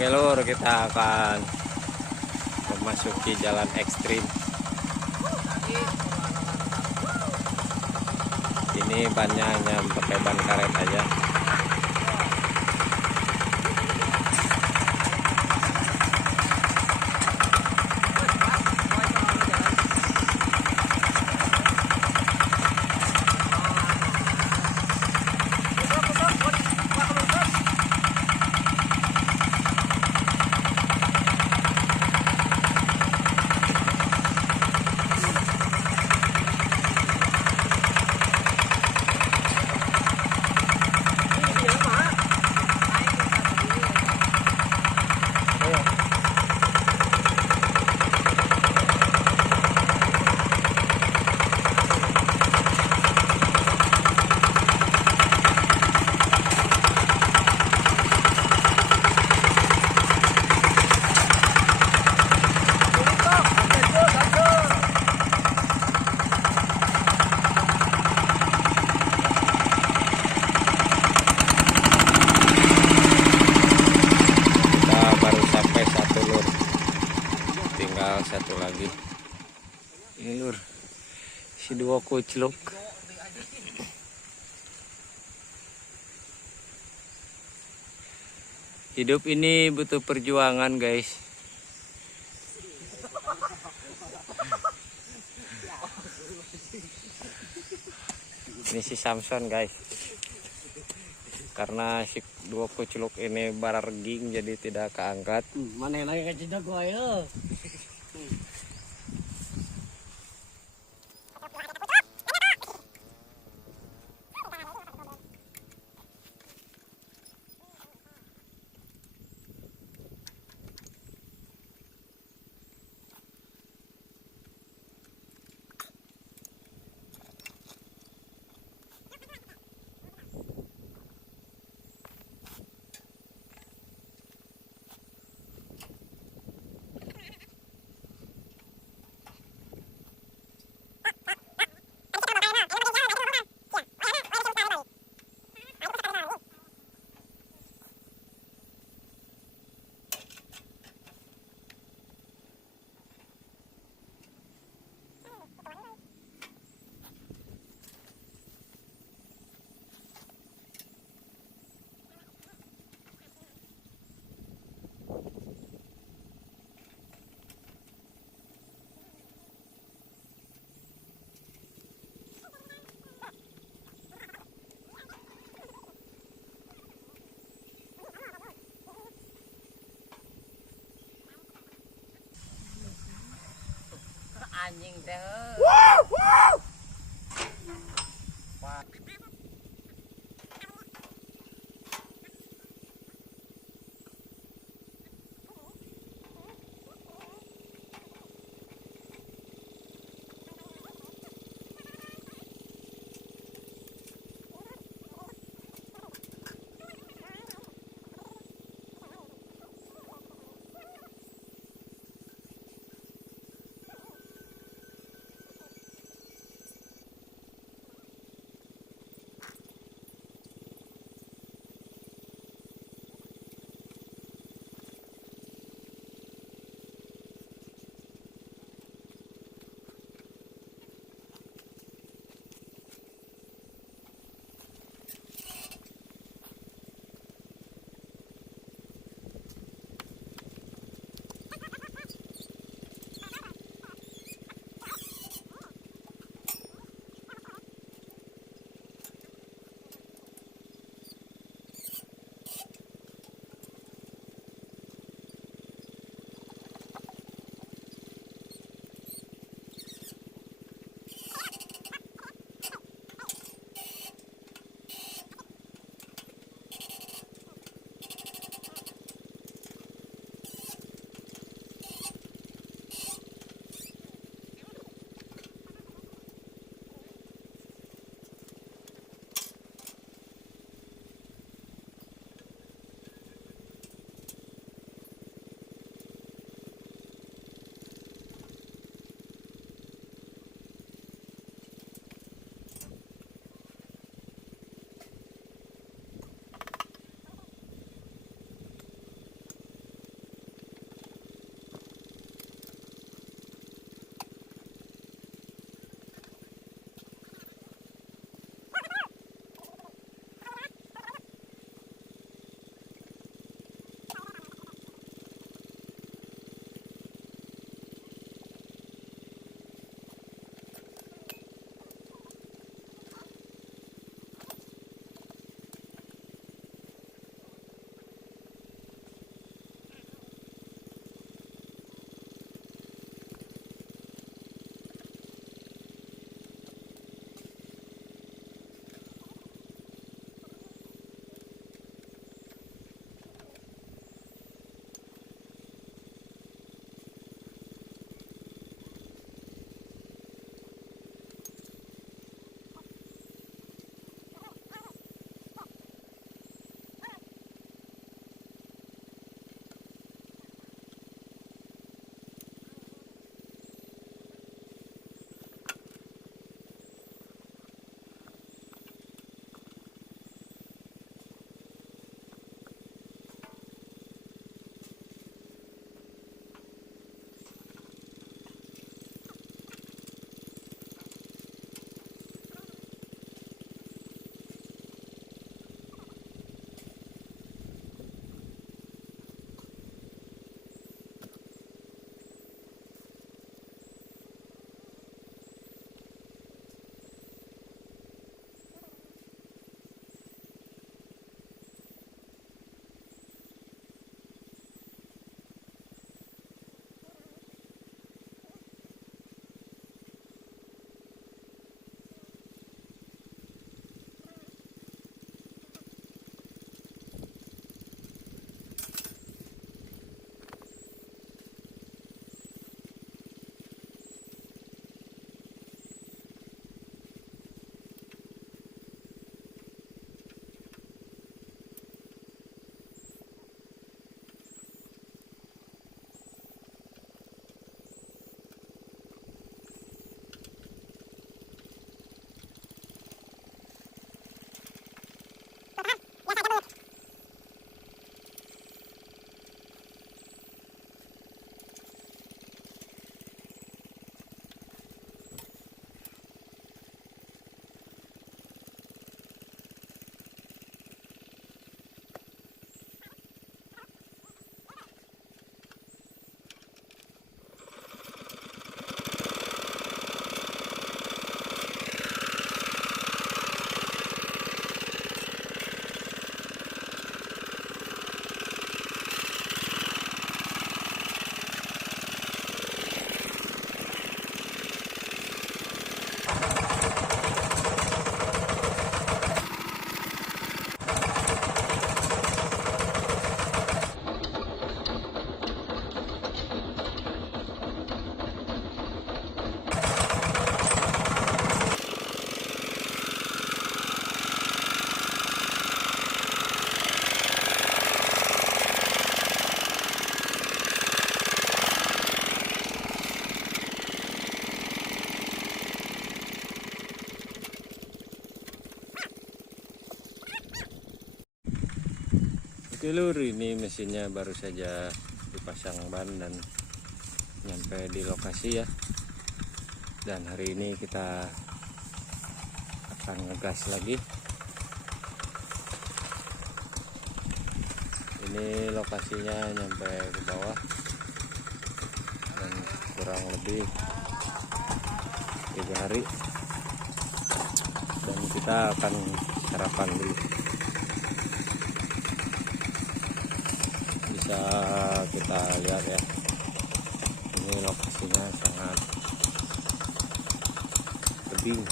Oke lur, kita akan memasuki jalan ekstrim. Ini bannya hanya pakai ban karet aja. Tinggal satu lagi ini lur, si dua kucluk. Hidup ini butuh perjuangan guys. Ini si Samson guys, karena si dua kucluk ini bararging jadi tidak keangkat. Mana lagi kecil gua ya. Anjing teh. Oke lur, ini mesinnya baru saja dipasang ban dan nyampe di lokasi ya. Dan hari ini kita akan ngegas lagi. Ini lokasinya nyampe ke bawah dan kurang lebih 3 hari. Dan kita akan sarapan dulu. Bisa kita lihat ya, ini lokasinya sangat tebing.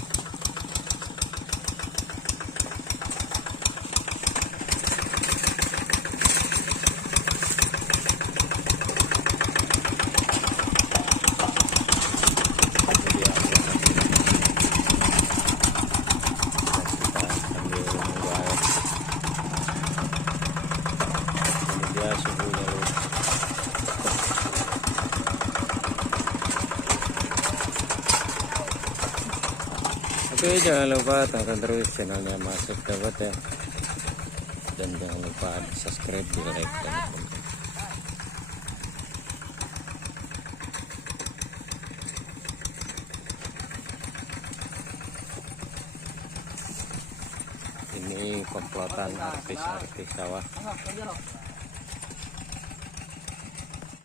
Oke, jangan lupa tonton terus channelnya Masuk Dapat ya, dan jangan lupa subscribe, di like dan komen. Ini komplotan artis-artis sawah.